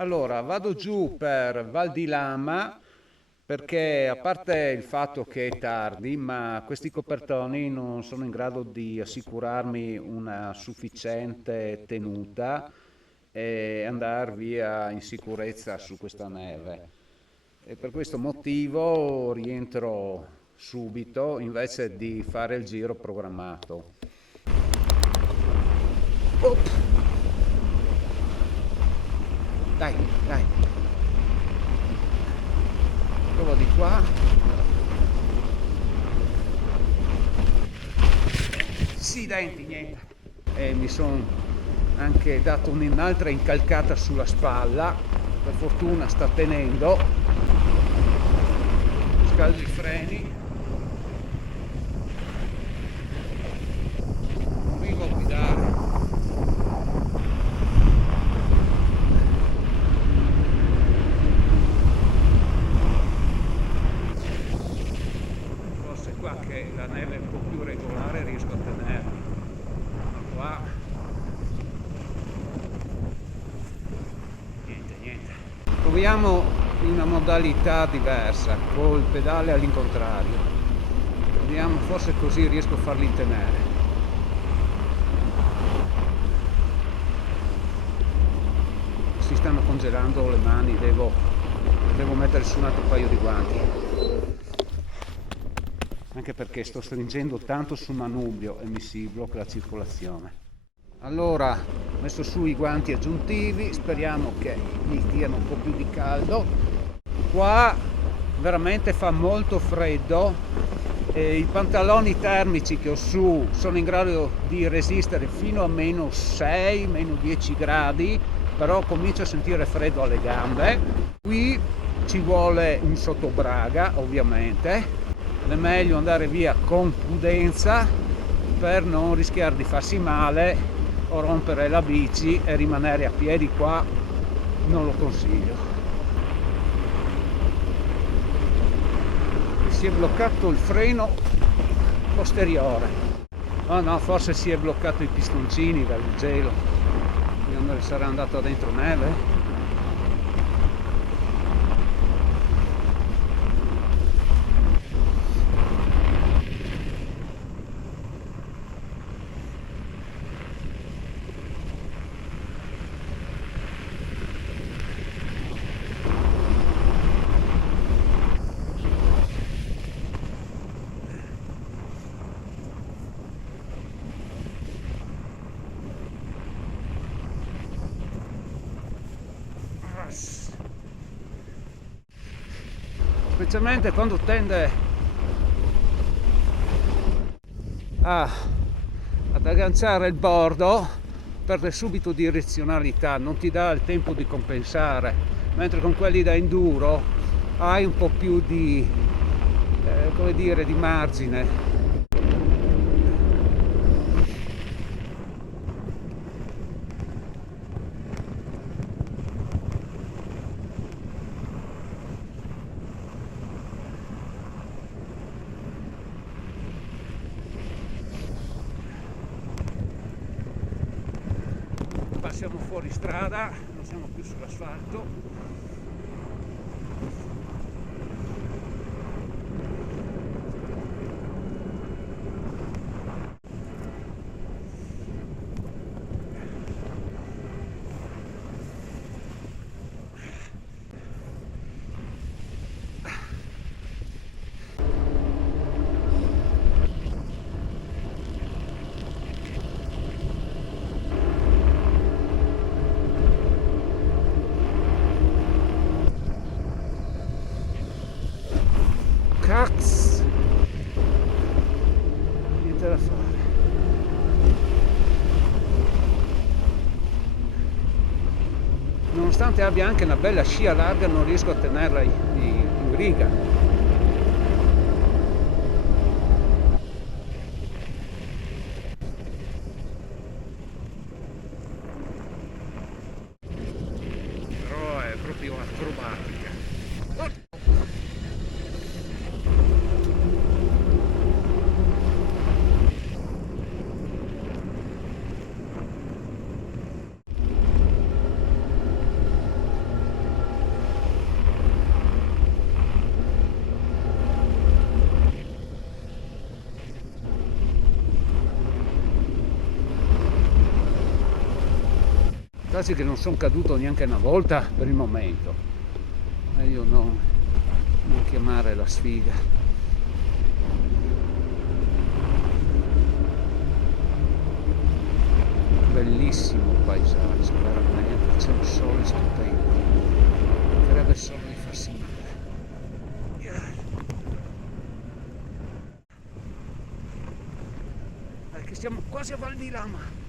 Allora, vado giù per Val di Lama perché a parte il fatto che è tardi, ma questi copertoni non sono in grado di assicurarmi una sufficiente tenuta e andare via in sicurezza su questa neve. E per questo motivo rientro subito invece di fare il giro programmato. Op, dai, dai, provo di qua. Sì, denti, niente. E mi sono anche dato un'altra incalcata sulla spalla. Per fortuna sta tenendo. Scaldo i freni. Arrivo a guidare. Forse qua che la neve è un po' più regolare riesco a tenermi. Ma qua niente. Proviamo una modalità diversa, col pedale all'incontrario. Vediamo, forse così riesco a farli tenere. Si stanno congelando le mani, devo mettere su un altro paio di guanti. Anche perché sto stringendo tanto sul manubrio e mi si blocca la circolazione. Allora, ho messo su i guanti aggiuntivi, speriamo che mi diano un po' più di caldo. Qua veramente fa molto freddo e i pantaloni termici che ho su sono in grado di resistere fino a meno 6, meno 10 gradi, però comincio a sentire freddo alle gambe. Qui ci vuole un sottobraga, ovviamente. È meglio andare via con prudenza per non rischiare di farsi male o rompere la bici, e rimanere a piedi qua non lo consiglio. Si è bloccato il freno posteriore. Oh no, forse si è bloccato i pistoncini dal gelo. Non sarà andato dentro neve. Specialmente quando tende ad agganciare il bordo, perde subito direzionalità, non ti dà il tempo di compensare, mentre con quelli da enduro hai un po' più di come dire, di margine. Siamo fuori strada, non siamo più sull'asfalto. Cazzo, niente da fare. Nonostante abbia anche una bella scia larga, non riesco a tenerla in riga. Però è proprio acrobatica. quasi che non sono caduto neanche una volta per il momento. Meglio non chiamare la sfiga. Bellissimo paesaggio, veramente, c'è un sole stupendo, credo solo di farsi male. Che siamo quasi a Val di Lama.